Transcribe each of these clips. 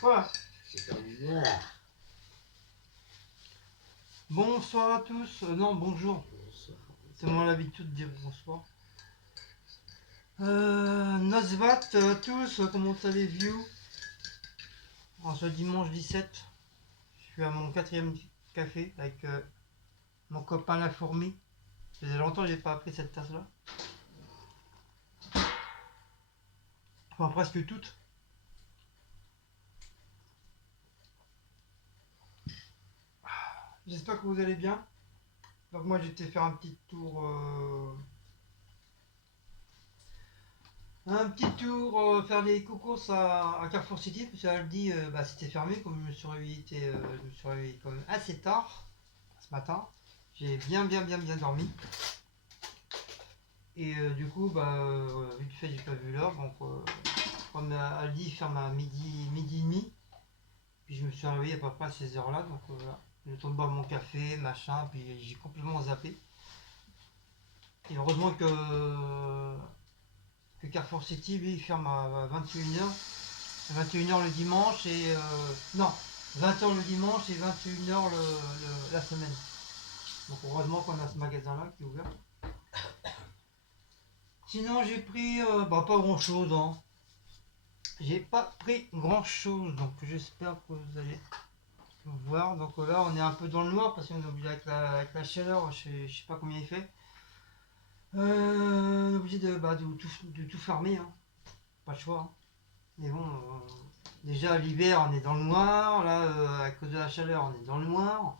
Voilà. C'est comme voilà. Bonsoir à tous. Non, bonjour. Bonsoir. C'est moi l'habitude de dire bonsoir. Nosvat à tous, comment allez-vous? En ce dimanche 17, je suis à mon 4e café avec mon copain la fourmi. Ça faisait longtemps que j'ai pas pris cette tasse-là. Enfin, presque toutes. J'espère que vous allez bien. Donc moi j'étais faire un petit tour... faire des courses à Carrefour City, parce qu'elle dit c'était fermé, comme je me suis réveillé quand même assez tard ce matin. J'ai bien dormi. Et du coup, vite fait, j'ai pas vu l'heure, donc comme elle dit, ferme à midi et demi. Puis je me suis réveillé à peu près à ces heures-là, donc voilà. Le temps de boire mon café, machin, puis j'ai complètement zappé. Et heureusement que Carrefour City, lui, il ferme à 21h. 21h le dimanche et... non, 20h le dimanche et 21h la semaine. Donc heureusement qu'on a ce magasin-là qui est ouvert. Sinon j'ai pris... pas grand chose, hein. J'ai pas pris grand chose, donc j'espère que vous allez voir. Donc là on est un peu dans le noir parce qu'on est obligé avec la chaleur, je sais pas combien il fait. On est obligé de tout fermer, hein. Pas le choix, hein. Mais bon, déjà l'hiver on est dans le noir, là à cause de la chaleur on est dans le noir.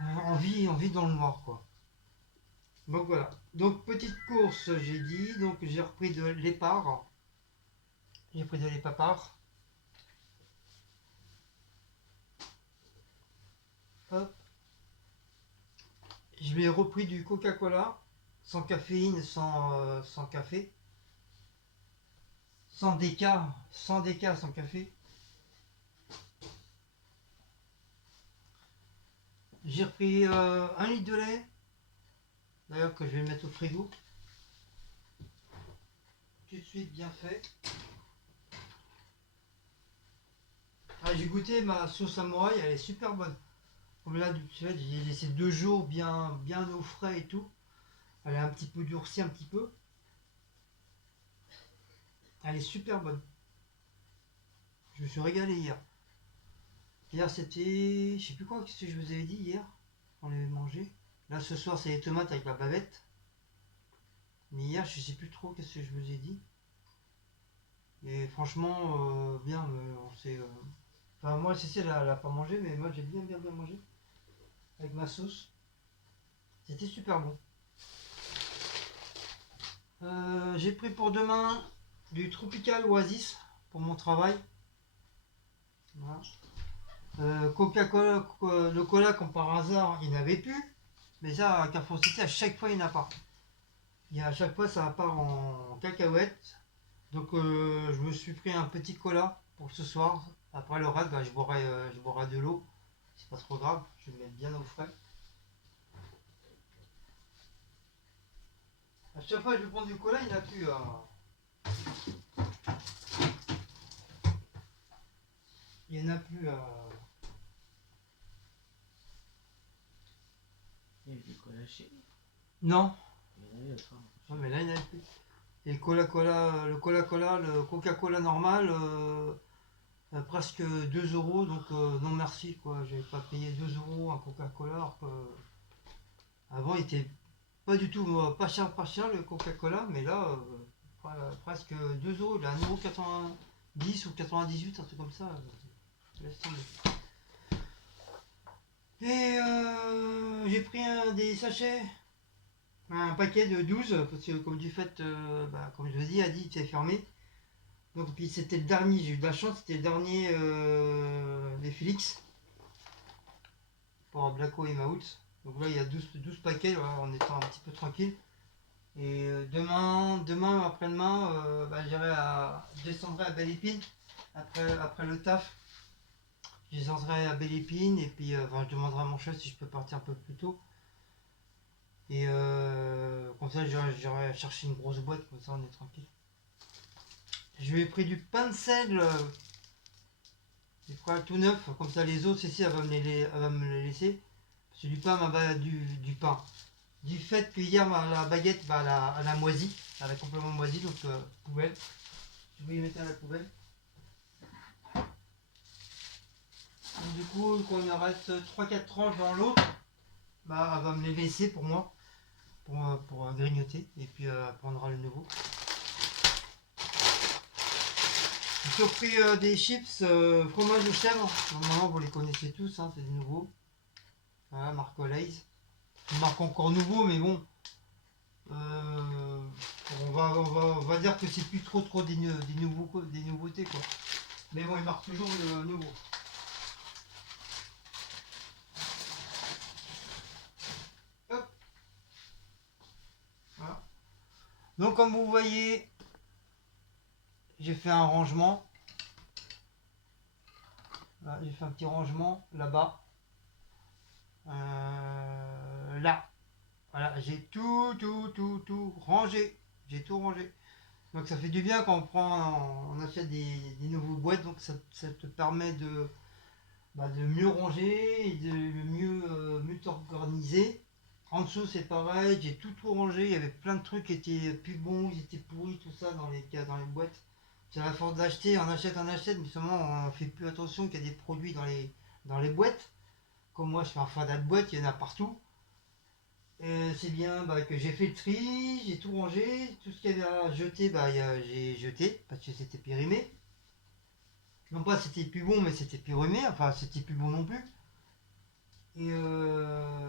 On vit dans le noir quoi. Donc voilà. Donc petite course j'ai dit, donc j'ai repris de l'épar. J'ai pris de l'épapar. Hop. Je lui ai repris du Coca-Cola, sans caféine, sans café. Sans déca, sans café. J'ai repris 1 litre de lait, d'ailleurs que je vais mettre au frigo. Tout de suite bien fait. Ah, j'ai goûté ma sauce samouraï, elle est super bonne. Comme là, tu vois, j'ai laissé 2 jours bien au frais et tout. Elle est un petit peu durcie, un petit peu. Elle est super bonne. Je me suis régalé hier. Hier c'était... Je sais plus quoi que je vous avais dit hier. On avait mangé. Là ce soir c'est les tomates avec la bavette. Mais hier je sais plus trop qu'est-ce que je vous ai dit. Et franchement bien. Enfin moi Cécile elle a pas mangé mais moi j'ai bien mangé. Avec ma sauce. C'était super bon. J'ai pris pour demain du Tropical Oasis pour mon travail. Voilà. Coca-Cola, le cola comme par hasard il n'avait plus. Mais ça à Carrefour City à chaque fois il n'y en a pas. Et à chaque fois ça part en cacahuètes. Donc je me suis pris un petit cola pour ce soir. Après le reste, je boirai de l'eau. C'est pas trop grave, je vais le mettre bien au frais. À chaque fois que je prends du cola, il n'y en a plus. Il n'y en a plus. Il y a du cola chez lui. Non. Il y en a eu autre. Non mais là il n'y en a plus. Et le le Coca-Cola normal, presque 2 euros. Donc non merci quoi. Je vais pas payer 2 euros un Coca-Cola. Alors que avant il était pas du tout pas cher le Coca-Cola, mais là presque 2 euros, il est à 1,90 € ou 98, un truc comme ça. Laisse tomber. Et j'ai pris des sachets, un paquet de 12, parce que comme du fait, comme je vous dis, a dit c'est fermé. Donc puis c'était le dernier, j'ai eu de la chance, c'était le dernier des Félix pour Blacko et Maout. Donc là il y a 12 paquets, là, en étant un petit peu tranquille. Et demain après-demain, je descendrai à Belle Épine après le taf. Je descendrai à Belle Épine et puis je demanderai à mon chef si je peux partir un peu plus tôt. Et comme ça, j'irai chercher une grosse boîte, comme ça on est tranquille. Je lui ai pris du pain de seigle Des fois tout neuf, comme ça les autres ici, elle va me les laisser. C'est du pain, du pain. Du fait que hier, la baguette, bah, elle a moisi. Elle a complètement moisi, donc poubelle. Je vais y mettre à la poubelle. Donc, du coup, quand il en reste 3-4 tranches dans l'autre, bah, elle va me les laisser pour moi, pour grignoter. Et puis elle prendra le nouveau. J'ai toujours pris des chips fromage de chèvre. Normalement, vous les connaissez tous, hein, c'est des nouveaux. Voilà, marque Lay's. Une marque encore nouveau, mais bon. On va dire que c'est plus trop des nouveautés, quoi. Mais bon, il marque toujours le nouveau. Hop. Voilà. Donc, comme vous voyez, j'ai fait un rangement. Voilà, j'ai fait un petit rangement là-bas. Là. Voilà, j'ai tout rangé. J'ai tout rangé. Donc ça fait du bien quand on achète des nouveaux boîtes. Donc ça te permet de mieux ranger et de mieux t'organiser. En dessous c'est pareil, j'ai tout rangé. Il y avait plein de trucs qui étaient plus bons, ils étaient pourris, tout ça dans les boîtes. C'est à la force d'acheter, on achète, mais seulement on fait plus attention qu'il y a des produits dans les boîtes. Comme moi je fais un fadas de boîte, il y en a partout. C'est bien bah, que j'ai fait le tri, j'ai tout rangé, tout ce qu'il y avait à jeter, bah, j'ai jeté parce que c'était périmé. Non pas c'était plus bon, mais c'était périmé, enfin c'était plus bon non plus. Et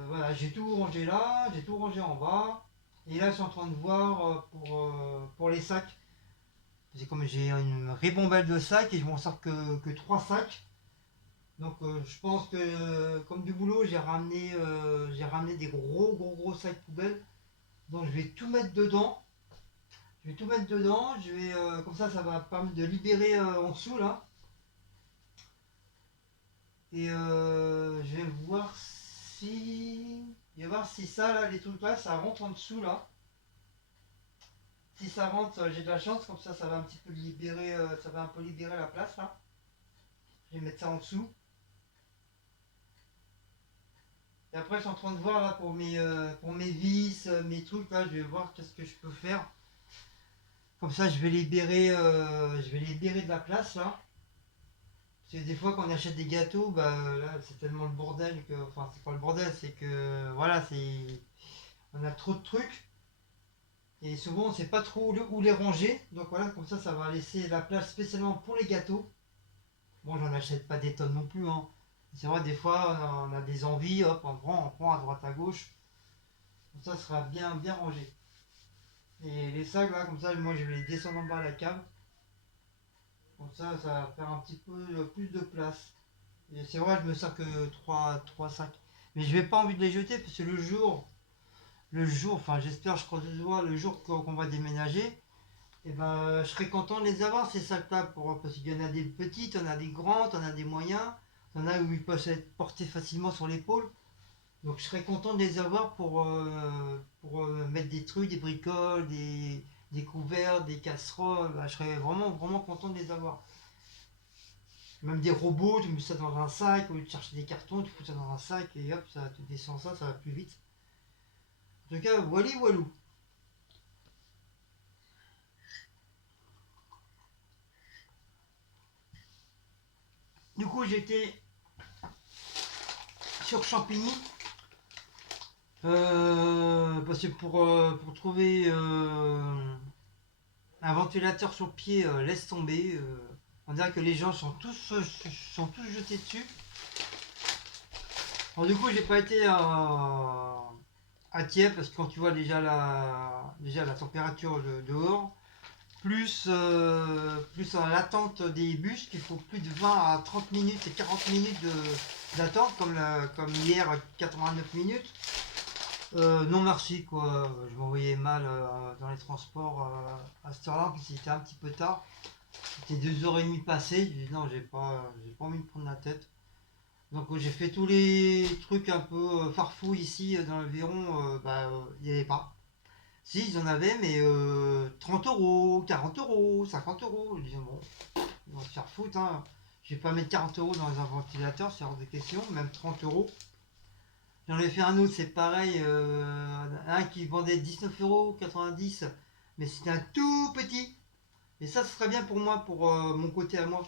voilà, j'ai tout rangé là, j'ai tout rangé en bas. Et là, je suis en train de voir pour les sacs. C'est comme j'ai une ribambelle de sacs et je m'en sers que 3 sacs. Donc je pense que comme du boulot, j'ai ramené des gros sacs poubelles. Donc je vais tout mettre dedans. Je vais tout mettre dedans. Comme ça va permettre de libérer en dessous là. Et je vais voir si. Je vais voir si ça là, les trucs là, ça rentre en dessous là. Si ça rentre, j'ai de la chance, comme ça va un petit peu libérer, ça va un peu libérer la place là. Je vais mettre ça en dessous. Et après, je suis en train de voir là pour mes vis, mes trucs là, je vais voir qu'est-ce que je peux faire. Comme ça, je vais libérer de la place là. Parce que des fois, quand on achète des gâteaux, bah là, c'est tellement le bordel que. Enfin, c'est pas le bordel, c'est que. Voilà, c'est. On a trop de trucs. Et souvent, on sait pas trop où les ranger. Donc voilà, comme ça va laisser la place spécialement pour les gâteaux. Bon, j'en achète pas des tonnes non plus, hein. C'est vrai, des fois, on a des envies, hop, on prend à droite à gauche. Comme ça sera bien rangé. Et les sacs là, comme ça, moi je vais les descendre en bas à la cave. Comme ça va faire un petit peu plus de place. Et c'est vrai, je me sers que 3 sacs. Mais je vais pas envie de les jeter parce que enfin j'espère, je croise les doigts, le jour qu'on va déménager, et ben je serais content de les avoir ces sacs-là parce qu'il y en a des petites, on a des grandes, on a des moyens, on a où ils peuvent être portés facilement sur l'épaule. Donc je serais content de les avoir pour mettre des trucs, des bricoles, des couverts, des casseroles. Bah, je serais vraiment content de les avoir. Même des robots, tu mets ça dans un sac, au lieu de chercher des cartons, tu fous ça dans un sac et hop, ça te descend ça va plus vite. En tout cas, walou. Du coup, j'étais sur Champigny. Parce que pour trouver un ventilateur sur pied, laisse tomber. On dirait que les gens sont tous jetés dessus. Alors, du coup, j'ai pas été à Kiev parce que quand tu vois déjà la température dehors, plus à l'attente des bus, qu'il faut plus de 20 à 30 minutes et 40 minutes d'attente, comme hier, 89 minutes. Non merci quoi, je m'envoyais mal dans les transports à cette heure-là, puis c'était un petit peu tard. C'était 2h30 passées, j'ai dit non, j'ai pas envie de prendre la tête. Donc j'ai fait tous les trucs un peu farfou ici dans l'Aveyron, il n'y avait pas. Si, ils en avaient, mais 30 euros, 40 euros, 50 euros. Je disais, bon, ils vont se faire foutre, hein. Je vais pas mettre 40 euros dans un ventilateur, c'est hors de question, même 30 euros. J'en ai fait un autre, c'est pareil, un qui vendait 19,90 €, mais c'était un tout petit. Et ça, ce serait bien pour moi, pour mon côté à moi.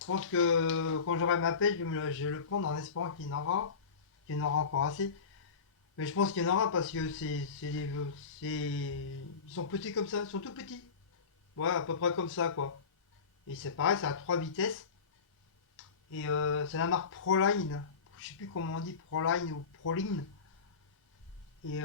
Je pense que quand j'aurai ma paix, je vais le prendre en espérant qu'il y en aura encore assez. Mais je pense qu'il y en aura parce que ils sont petits comme ça, ils sont tout petits. Ouais, à peu près comme ça, quoi. Et c'est pareil, c'est à 3 vitesses. Et c'est la marque Proline. Je sais plus comment on dit, Proline ou Proline. Et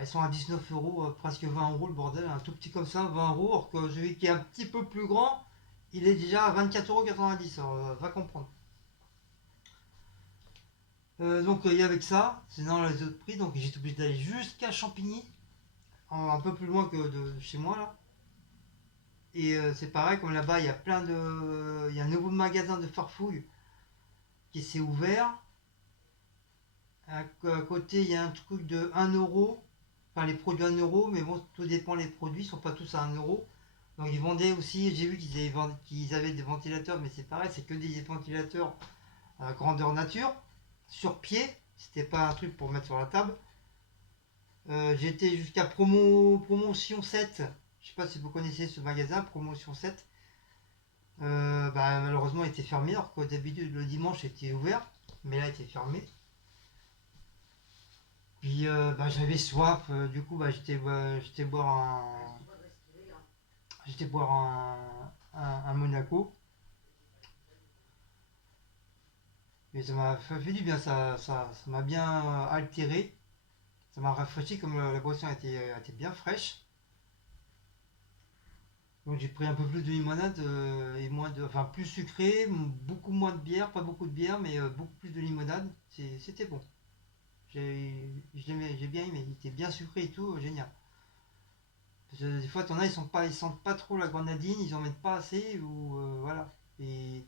ils sont à 19 euros, presque 20 euros le bordel, un tout petit comme ça, 20 euros. Alors que celui qui est un petit peu plus grand, il est déjà à 24,90 €. Alors va comprendre. Donc il y avait que ça, c'est dans les autres prix, donc j'étais obligé d'aller jusqu'à Champigny, un peu plus loin que de chez moi là. Et c'est pareil, comme là-bas, il y a il y a un nouveau magasin de farfouilles qui s'est ouvert. À côté, il y a un truc de 1 €. Enfin, les produits 1 €, mais bon, tout dépend, les produits, ils sont pas tous à 1 €. Donc, ils vendaient aussi, j'ai vu qu'ils avaient des ventilateurs, mais c'est pareil, c'est que des ventilateurs à grandeur nature, sur pied. C'était pas un truc pour mettre sur la table. J'étais jusqu'à Promotion 7. Je sais pas si vous connaissez ce magasin, Promotion 7. Malheureusement, il était fermé, alors que d'habitude, le dimanche, était ouvert. Mais là, il était fermé. Puis j'avais soif, du coup j'étais boire un Monaco. Et ça m'a fait du bien, ça m'a bien altéré. Ça m'a rafraîchi comme la boisson était bien fraîche. Donc j'ai pris un peu plus de limonade et enfin plus sucré, beaucoup moins de bière, pas beaucoup de bière, mais beaucoup plus de limonade. C'était bon. J'ai bien aimé, il était bien sucré et tout, génial. Parce que des fois, t'en as, ils sentent pas trop la grenadine, ils en mettent pas assez, ou voilà. Et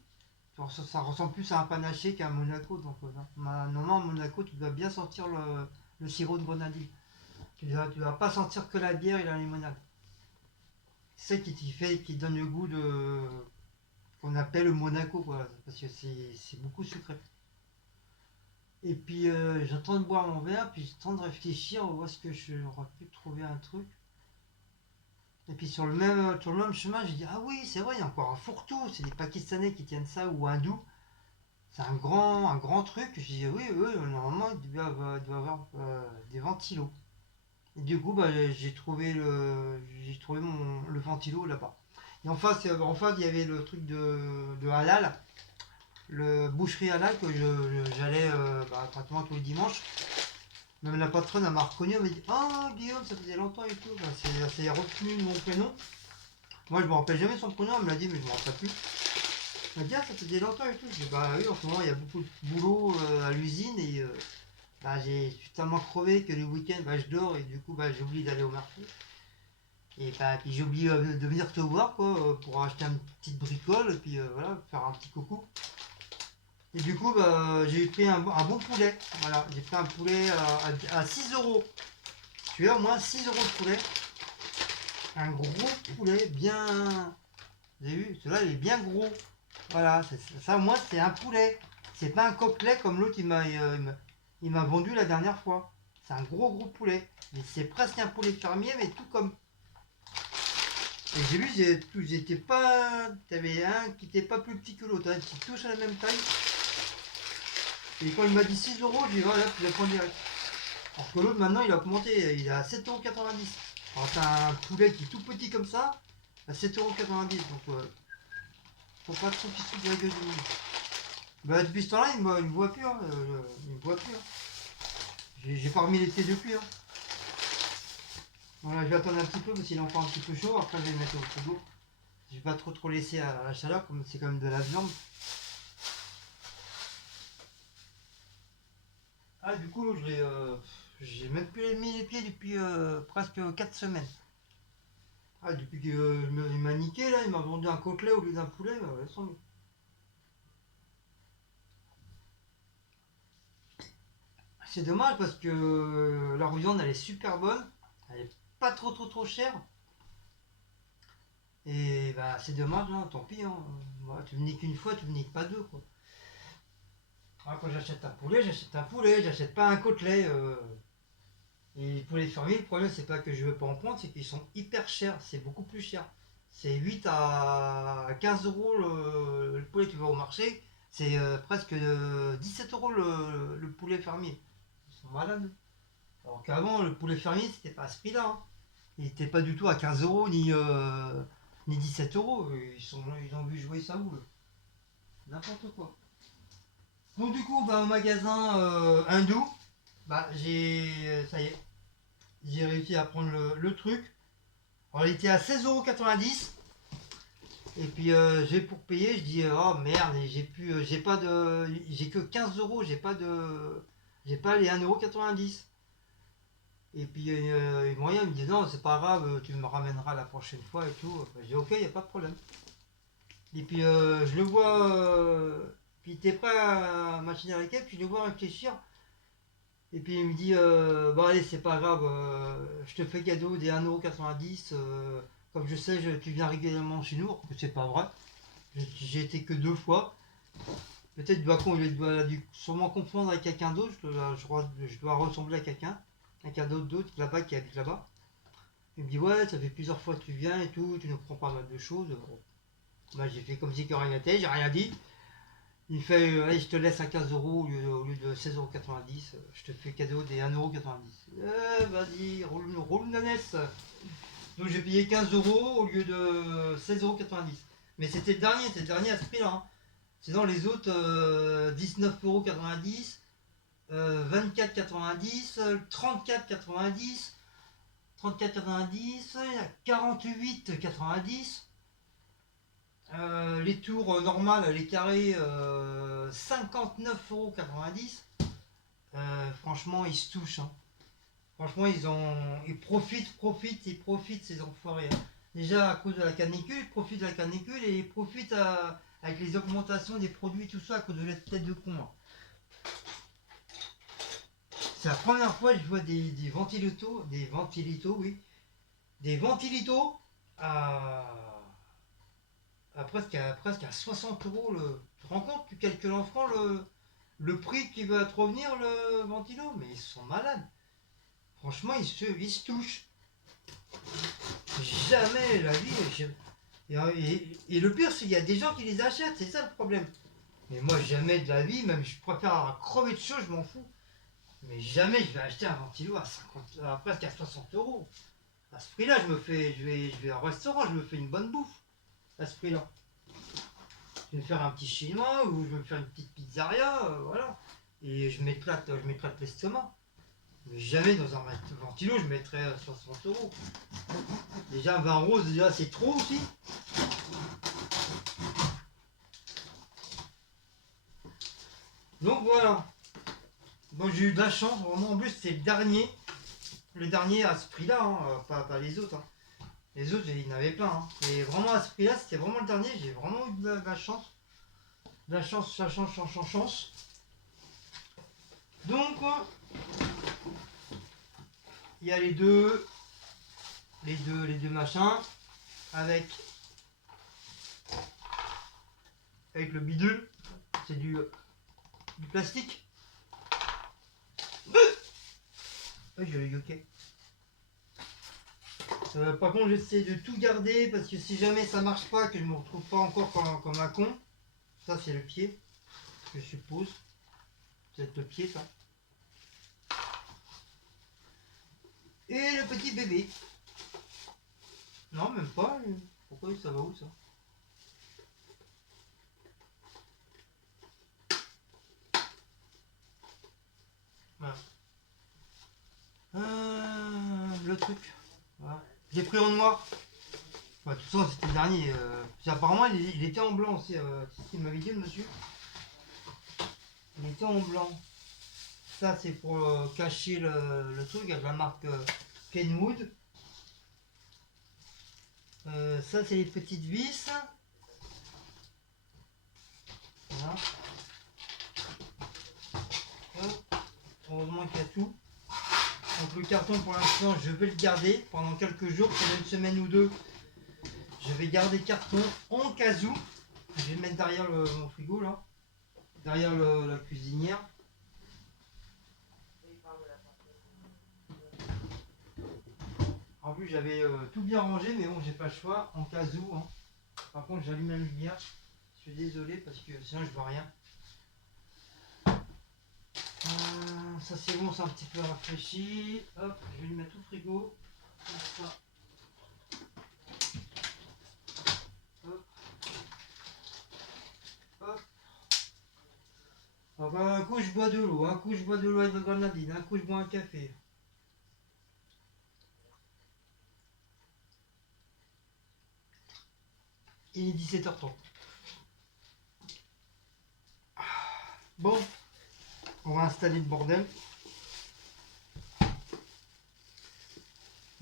ça ressemble plus à un panaché qu'à un Monaco. Donc, normalement, en Monaco, tu dois bien sentir le sirop de grenadine. Tu vas pas sentir que la bière et la limonade. C'est ça qui donne le goût qu'on appelle le Monaco, quoi. Parce que c'est beaucoup sucré. Et puis, j'attends de boire mon verre, puis j'attends de réfléchir où est-ce que j'aurais pu trouver un truc. Et puis sur le même chemin, j'ai dit, ah oui, c'est vrai, il y a encore un fourre-tout, c'est les Pakistanais qui tiennent ça, ou hindous. C'est un grand truc. J'ai dit, oui, oui, normalement, il doit avoir des ventilos. Et du coup, j'ai trouvé le ventilo là-bas. Et en face, il y avait le truc de halal, le boucherie halal que j'allais pratiquement tous les dimanches. Même la patronne, elle m'a reconnu, elle m'a dit, ah Guillaume, ça faisait longtemps et tout. C'est retenu mon prénom. Moi, je me rappelle jamais son prénom, elle me l'a dit, mais je me rappelle plus. Elle m'a dit, ah, ça faisait longtemps et tout. Je dis, bah oui, en ce moment, il y a beaucoup de boulot à l'usine et je suis tellement crevé que les week-ends, je dors et du coup, j'oublie d'aller au marché. Et puis j'ai oublié de venir te voir, quoi, pour acheter une petite bricole et puis voilà, faire un petit coucou. Et du coup, j'ai pris un bon poulet. Voilà, j'ai pris un poulet à 6 euros. Tu as au moins 6 euros de poulet. Un gros poulet bien. Vous avez vu? Celui-là, il est bien gros. Voilà, ça, moi, c'est un poulet. C'est pas un coquelet comme l'autre, il m'a vendu la dernière fois. C'est un gros poulet. Mais c'est presque un poulet fermier, mais tout comme. Et j'ai vu, j'étais pas. T'avais un qui était pas plus petit que l'autre, hein, qui touche à la même taille. Et quand il m'a dit 6 euros, j'ai dit voilà, tu le prends direct. Alors que l'autre maintenant il a augmenté, il est à 7,90 €. Alors t'as un poulet qui est tout petit comme ça, à 7,90 €. Donc faut pas trop qu'il se foute de la gueule du monde. Depuis ce temps-là, il me voit plus. Hein, il me voit plus. Hein. J'ai pas remis les pieds depuis. Hein. Voilà, je vais attendre un petit peu parce qu'il est encore un petit peu chaud. Après, je vais le mettre au frigo. Je vais pas trop laisser à la chaleur, comme c'est quand même de la viande. Ah, du coup, j'ai même plus mis les pieds depuis presque 4 semaines. Ah, depuis qu'il m'a niqué, là, il m'a vendu un côtelet au lieu d'un poulet, laisse tomber. C'est dommage parce que la viande, elle est super bonne. Elle est pas trop chère. Et bah c'est dommage, hein, tant pis. Hein. Voilà, tu me niques une fois, tu me niques pas deux, quoi. Alors, quand j'achète un poulet, j'achète pas un côtelet. Et les poulets fermiers, le problème, c'est pas que je veux pas en prendre, c'est qu'ils sont hyper chers. C'est beaucoup plus cher. C'est 8 à 15 euros le poulet que tu vas au marché. C'est presque 17 euros le poulet fermier. Ils sont malades. Alors qu'avant, le poulet fermier, c'était pas à ce prix-là. Hein. Il était pas du tout à 15 euros ni 17 euros. Ils ont vu jouer ça où n'importe quoi. Donc du coup, bah, au magasin hindou, bah, ça y est, j'ai réussi à prendre le truc. Alors, il était à 16,90 €. Et puis j'ai pour payer, je dis oh merde, j'ai pas de, j'ai que 15 euros, j'ai pas les 1,90 €. Et puis moyen, il me dit non, c'est pas grave, tu me ramèneras la prochaine fois et tout. Enfin, je dis ok, y a pas de problème. Et puis je le vois, puis il était prêt à machiner avec elle, puis je le vois réfléchir. Et puis il me dit bon allez, c'est pas grave, je te fais cadeau des 1,90 €. Comme je sais, tu viens régulièrement chez nous, que c'est pas vrai. J'ai été que 2 fois. Peut-être il doit dû sûrement confondre avec quelqu'un d'autre. Je dois ressembler à quelqu'un d'autre là-bas qui habite là-bas. Il me dit ouais, ça fait plusieurs fois que tu viens et tout, tu nous prends pas mal de choses. Bon. Moi j'ai fait comme si que rien n'était, j'ai rien dit. Il me fait allez, je te laisse à 15 euros au lieu de 16,90 €. Je te fais cadeau des 1,90 €. Vas-y, roule nanès. Donc j'ai payé 15 euros au lieu de 16,90 €. Mais c'était le dernier à ce prix-là. Hein. Sinon les autres 19,90 €, 24,90 €, 34,90 €, 34,90 €, 48,90 €. Les tours normales, les carrés, 59,90 €. Franchement, ils se touchent. Hein. Franchement, ils profitent ces enfoirés. Hein. Déjà à cause de la canicule, ils profitent de la canicule et ils profitent avec les augmentations des produits, tout ça, à cause de la tête de con. Hein. C'est la première fois que je vois des ventilitos à presque à 60 euros. Tu te rends compte, tu calcules en francs le prix qui va te revenir le ventilo, mais ils sont malades. Franchement, ils se touchent. Jamais la vie. Et le pire, c'est qu'il y a des gens qui les achètent, c'est ça le problème. Mais moi, jamais de la vie, même je préfère crever de chaud, je m'en fous. Mais jamais je vais acheter un ventilo presque à 60 euros. À ce prix-là, je vais au restaurant, je me fais une bonne bouffe. À ce prix-là. Je vais me faire un petit chinois ou je vais me faire une petite pizzeria, voilà. Et je m'éclate l'estomac. Mais jamais dans un ventilo, je mettrais 60 euros. Déjà, un vin rose, déjà, c'est trop aussi. Donc voilà. Bon, j'ai eu de la chance, vraiment. En plus, c'est le dernier à ce prix-là, hein, pas les autres. Hein. Les autres, il y en avait plein. Hein. Mais vraiment à ce prix-là, c'était vraiment le dernier. J'ai vraiment eu de la chance. De la chance. Donc, il y a les deux machins avec le bidule. C'est du plastique. Je l'ai yoké. Par contre, j'essaie de tout garder parce que si jamais ça marche pas, que je me retrouve pas encore comme un con. Ça, c'est le pied, je suppose. C'est le pied, ça. Et le petit bébé. Non, même pas. Pourquoi ça va où, ça? Voilà. Le truc. Voilà. J'ai pris en noir. De toute façon, c'était le dernier. Apparemment, il était en blanc aussi. C'est ce qu'il m'avait dit, le monsieur. Il était en blanc. Ça, c'est pour cacher le truc avec la marque Kenwood. Ça, c'est les petites vis. Voilà. Heureusement qu'il y a tout. Donc le carton pour l'instant je vais le garder pendant quelques jours, pendant une semaine ou deux. Je vais garder le carton en cas où. Je vais le mettre derrière mon frigo là. Derrière la cuisinière. En plus j'avais tout bien rangé mais bon j'ai pas le choix en cas où. Hein. Par contre j'allume la lumière. Je suis désolé parce que sinon je vois rien. Ça c'est bon, c'est un petit peu rafraîchi. Hop, je vais le mettre au frigo. Comme ça. Hop. Hop. Alors, un coup je bois de l'eau, un coup je bois de l'eau avec de la grenadine, un coup je bois un café. Il est 17h30. Bon, on va installer le bordel.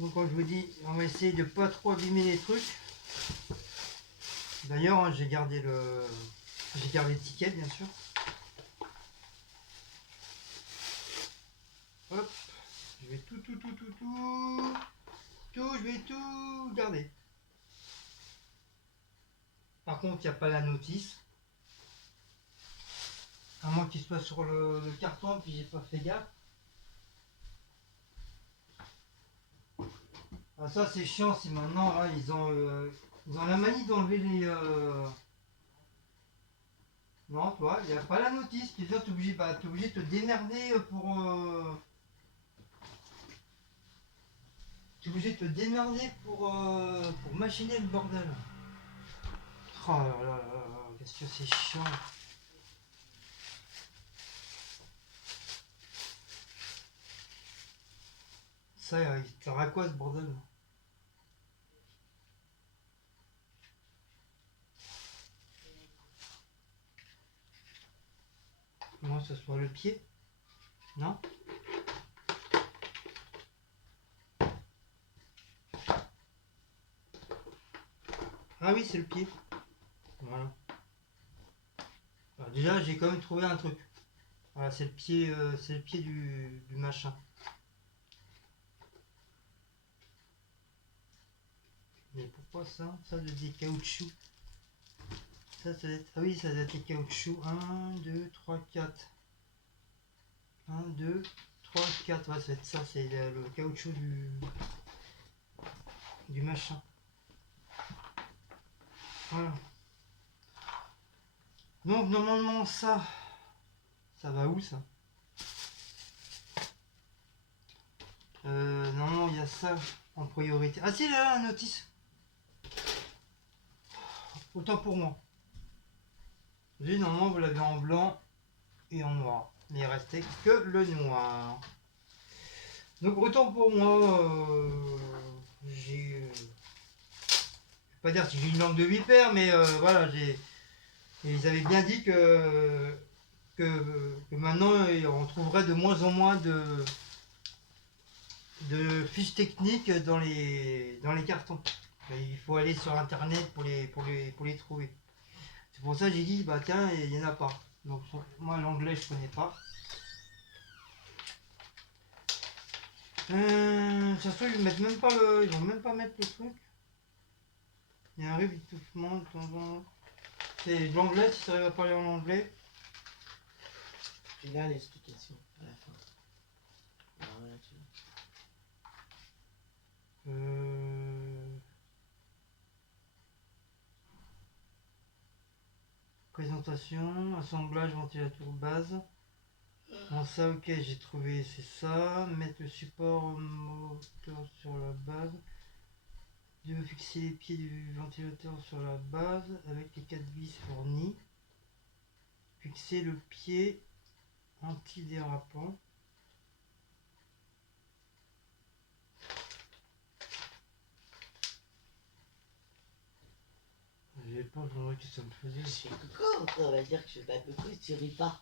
Donc comme je vous dis, on va essayer de pas trop abîmer les trucs. D'ailleurs, hein, j'ai gardé le ticket bien sûr. Hop, je vais tout, je vais tout garder. Par contre, il n'y a pas la notice. À moins qu'il soit sur le carton, puis j'ai pas fait gaffe. Ah, ça c'est chiant, c'est maintenant là, ils ont la manie d'enlever les. Non, toi, il n'y a pas la notice. Tu es obligé, t'es obligé de te démerder pour. T'es obligé de te démerder pour machiner le bordel. Oh là là là là, qu'est-ce que c'est chiant. Ça, il sert à quoi ce bordel? Comment ça soit le pied? Non? Ah oui, c'est le pied. Voilà. Alors déjà, j'ai quand même trouvé un truc. Voilà, c'est le pied du machin. Mais pourquoi ça? Ça doit être des caoutchoucs. Ça doit être... Ah oui, ça doit être des caoutchoucs. 1, 2, 3, 4. 1, 2, 3, 4. Ouais, ça doit être ça. C'est le caoutchouc du machin. Voilà. Donc normalement ça va où ça? Normalement il y a ça en priorité. Ah si, là, la notice. Autant pour moi. Vous voyez, normalement vous l'avez en blanc et en noir. Mais il restait que le noir. Donc autant pour moi, j'ai... je vais pas dire que j'ai une langue de vipère, mais voilà, ils avaient bien dit que maintenant on trouverait de moins en moins de fiches techniques dans les cartons. Il faut aller sur internet pour les trouver. C'est pour ça que j'ai dit bah tiens, il n'y en a pas. Donc moi l'anglais je connais pas. Ça se trouve ils mettent même pas ils vont même pas mettre le truc. Il y a un risque d'étouffement de temps en temps. C'est de l'anglais si tu arrives à parler en anglais. Puis là, l'explication à la fin. Alors, voilà, tu vois. Présentation, assemblage, ventilateur base. Bon ça ok j'ai trouvé c'est ça. Mettre le support moteur sur la base. De fixer les pieds du ventilateur sur la base avec les 4 vis fournies. Fixer le pied antidérapant. J'ai pas compris que ça me faisait. Je fais coucou, on va dire que je fais pas coucou, tu ris pas.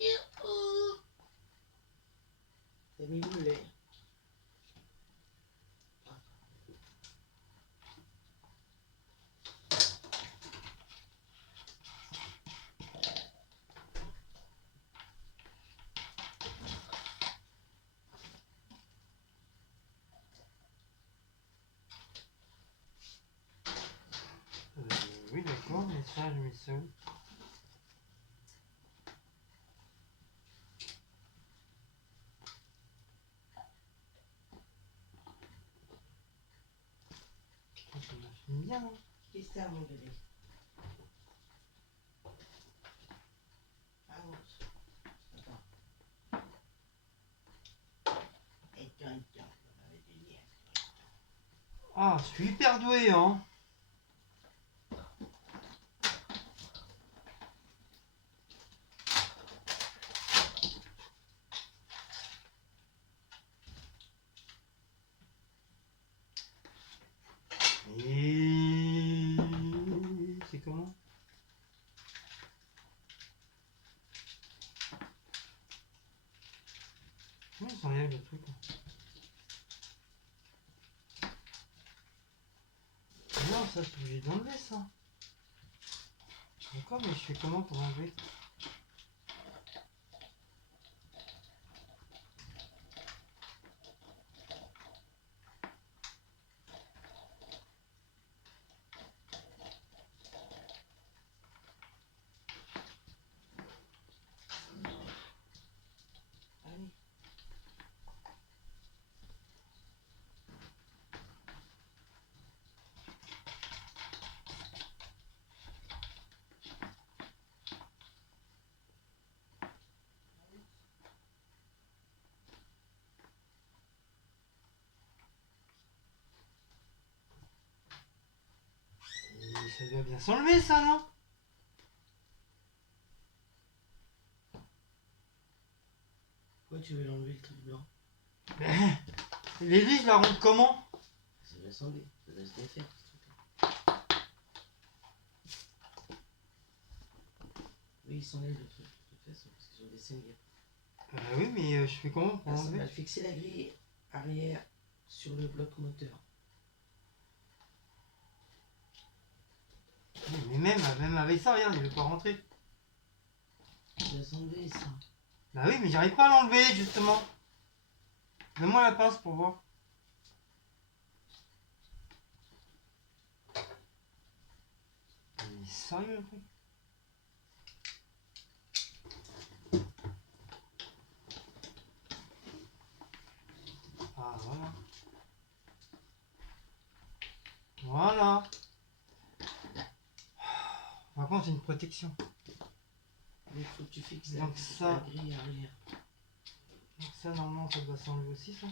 Youhou! T'as mis où le lait? mets ça, je mets ça. Ça machine bien, hein. Qu'est-ce que t'as, mon bébé? Allons. Attends. Et tiens, on avait des liens. Ah, je suis hyper doué, hein. Et c'est comment? Comment il s'enlève le truc là? Non, ça, je suis obligé d'enlever ça. D'accord, mais je fais comment pour enlever? Allez. Et ça doit bien s'enlever ça, non? Pourquoi tu veux l'enlever, le truc blanc? Ben, les vis, je la rentre comment? Ça va s'enlever. Ça doit se défaire, ce truc-là. Oui, il s'enlève le truc, de toute façon, parce qu'ils ont des scènes. Oui, mais je fais comment pour Là, ça va enlever? fixer la grille arrière sur le bloc moteur. Mais même avec ça, regarde, il veut pas rentrer. Ça doit s'enlever, ça. Bah oui, mais j'arrive pas à l'enlever, justement. Donne-moi la pince pour voir. Il est sérieux, le truc? Ah, voilà. Voilà. Par contre, c'est une protection. Mais il faut que tu fixes Donc ça- la grille arrière. Donc ça, normalement, ça doit s'enlever aussi, ça.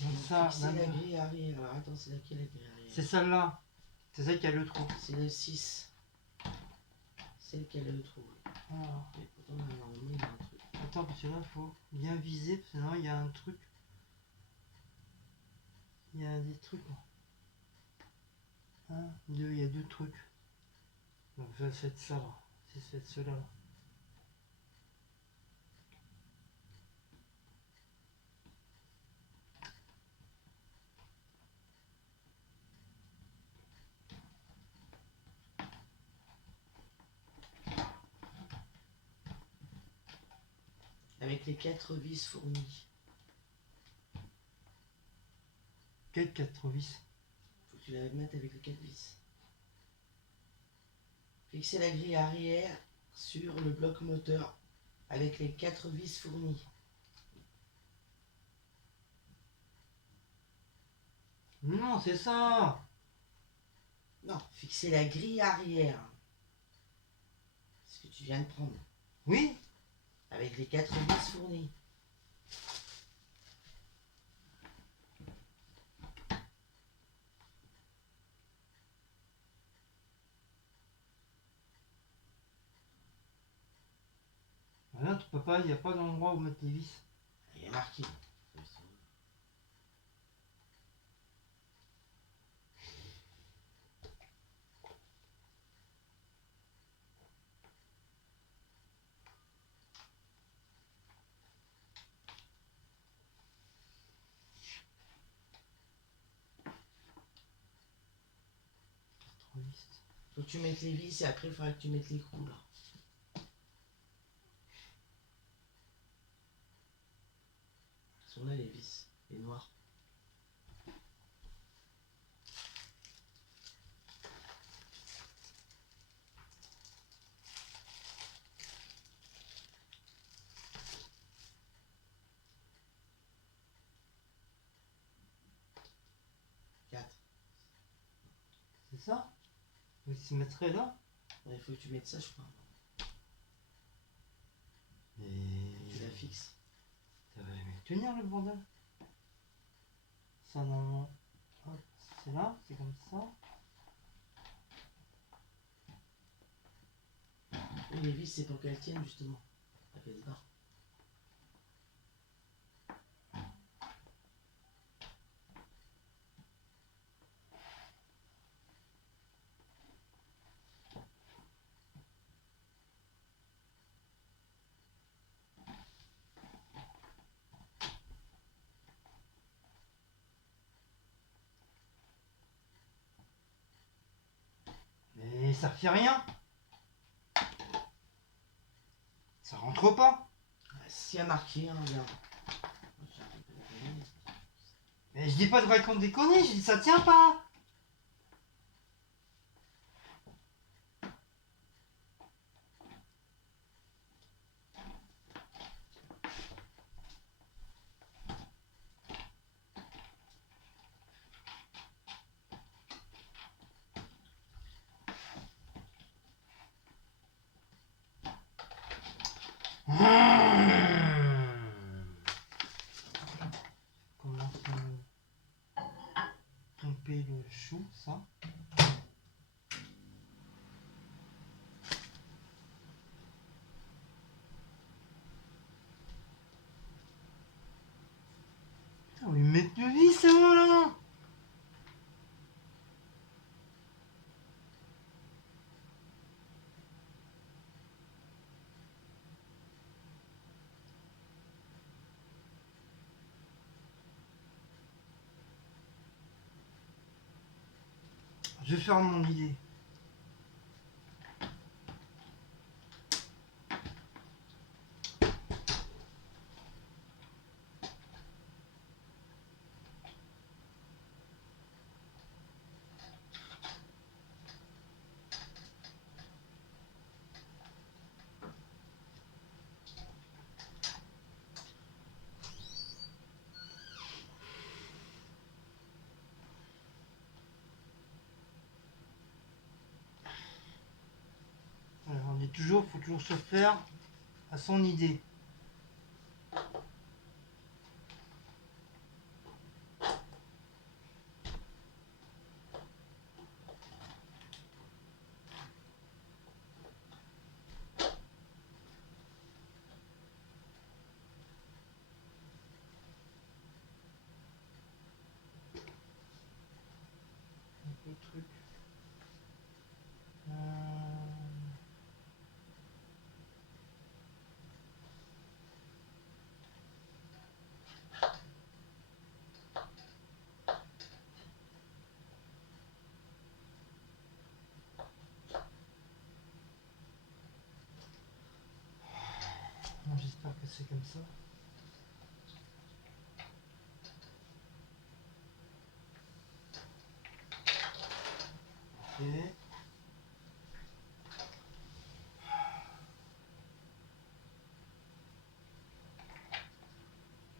Donc ça, Fixer la maintenant, grille arrière. Alors attends, c'est laquelle la grille arrière? c'est celle-là. C'est celle qui a le trou. C'est le 6. Celle qui a le trou. Voilà. Mais pourtant, normalement, il y a un truc. Attends, parce que là, il faut bien viser, parce que sinon, il y a un truc. Il y a des trucs, là. Un, deux, il y a deux trucs. Donc, ça, c'est ça, là. C'est cela, là. Avec les 4 vis fournies. Quel 4 vis? Faut que tu la mettes avec les 4 vis. Fixer la grille arrière sur le bloc moteur avec les 4 vis fournies. Non, c'est ça. Non, fixer la grille arrière. Ce que tu viens de prendre. Oui. Avec les 4 vis fournies. Là, tu peux pas, il n'y a pas d'endroit où mettre les vis. Il y a marqué. Trop vis. Faut que tu mettes les vis et après il faudra que tu mettes l'écrou là. Elles sont là les vis, les noirs. ça. Il se mettrait là. Il faut que tu mettes ça, je crois. Et... Tu la fixes. Ça va jamais tenir le bordel. Ça normalement. Hop, c'est là, c'est comme ça. Et les vis, c'est pour qu'elles tiennent justement. Pas qu'elles se barrent. Mais ça fait rien. Ça rentre pas. S'il y a marqué, hein, regarde. Mais je dis pas de raconter des conneries, je dis ça tient pas. Comment tromper le chou, ça. Putain, on lui met de vis, c'est moi là. Je vais faire mon idée. Alors, on est toujours, faut toujours se faire à son idée. Le truc. J'espère que c'est comme ça. Ok.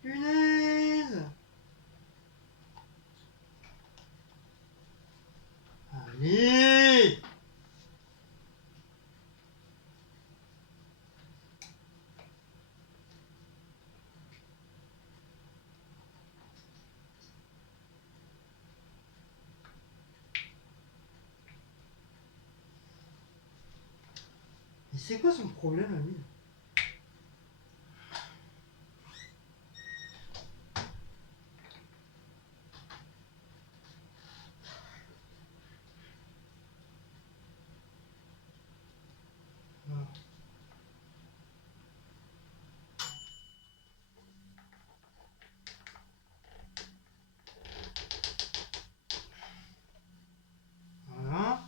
Punaise! Allez! Mais c'est quoi son problème, lui? Voilà. Voilà.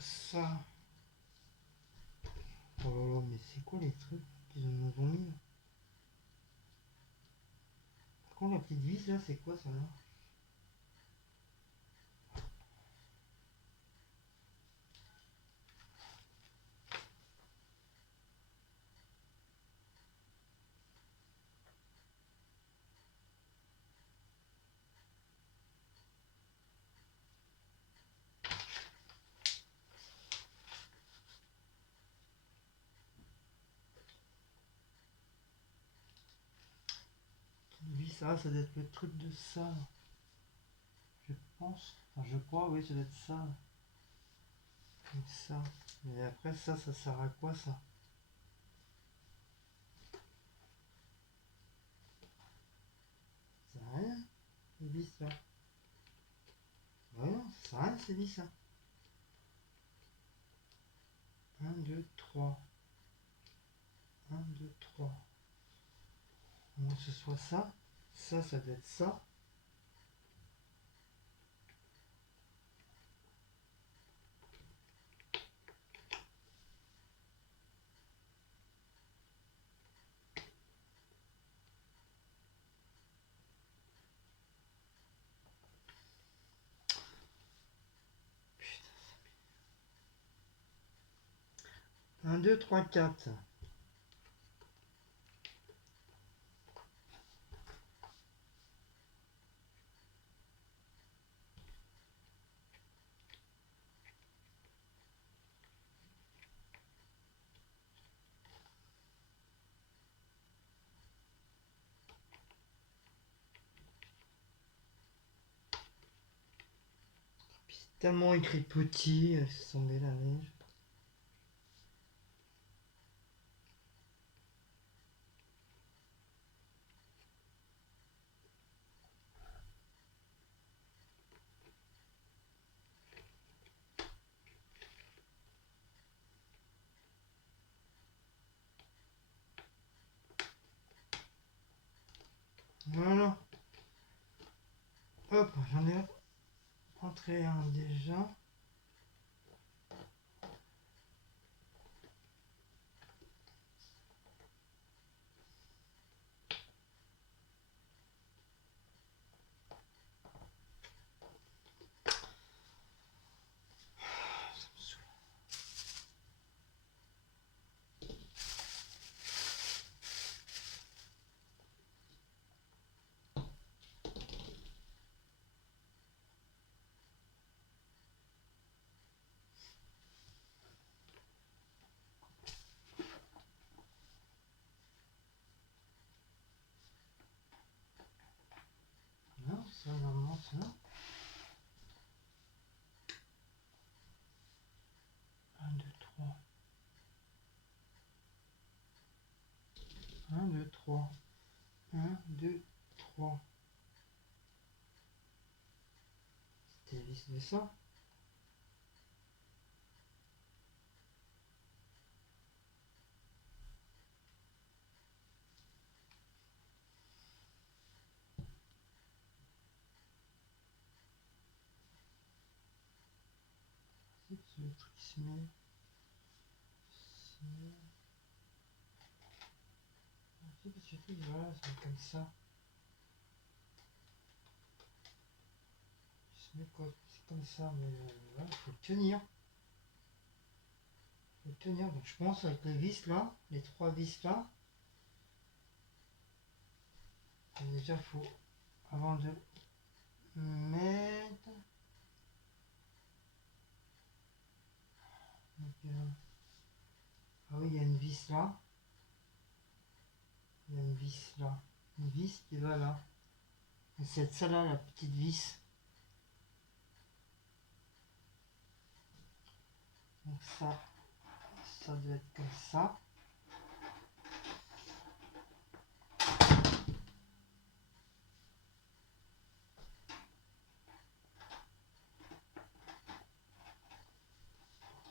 Ça. Oh là là, mais c'est quoi les trucs qu'ils nous ont mis là? Par contre, la petite vis là, c'est quoi ça là? vis. Ah, ça doit être le truc de ça. Là. Je pense. Enfin, je crois, oui, ça doit être ça. Là. Comme ça. Et après, ça sert à quoi ça? Ça sert à rien, ces vis là. Ouais, non, ça sert à rien, ces vis là. 1, 2, 3. 1, 2, 3. À moins que ce soit ça. Ça doit être ça. Putain. 1, 2, 3, 4. C'est tellement écrit petit, c'est tombé la neige. Voilà. Hop, j'en ai rentré un déjà. Ça me saoule. Non, ça normalement ça. 1, 2, 3. 1, 2, 3. 1, 2, 3. C'était vis de ça. C'est le truc qui se met. C'est parce que je trouve, voilà, ça va comme ça. Il se met quoi? C'est comme ça, mais voilà, il faut le tenir. Il faut le tenir. Donc je pense avec les vis là, les 3 vis là. Déjà, il faut, avant de mettre. Donc, ah oui, il y a une vis là. Il y a une vis là. Une vis qui va là. Et c'est ça là, la petite vis. Donc ça doit être comme ça.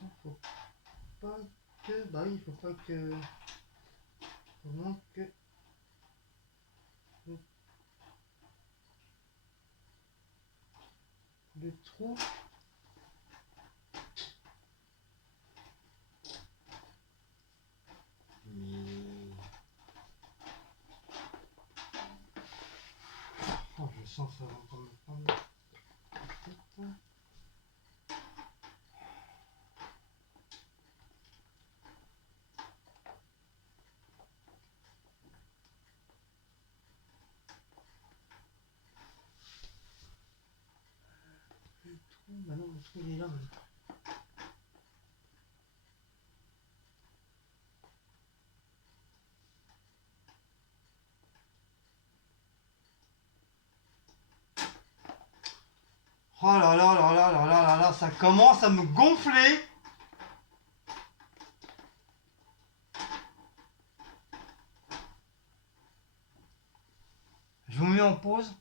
Il faut pas que, bah oui, il faut pas que, au moins que le trou. Oh, je sens ça va encore me prendre la tête. Le trou, bah non, le trou il est là maintenant. Oh là là là là là là là là, ça commence à me gonfler. Je vous mets en pause.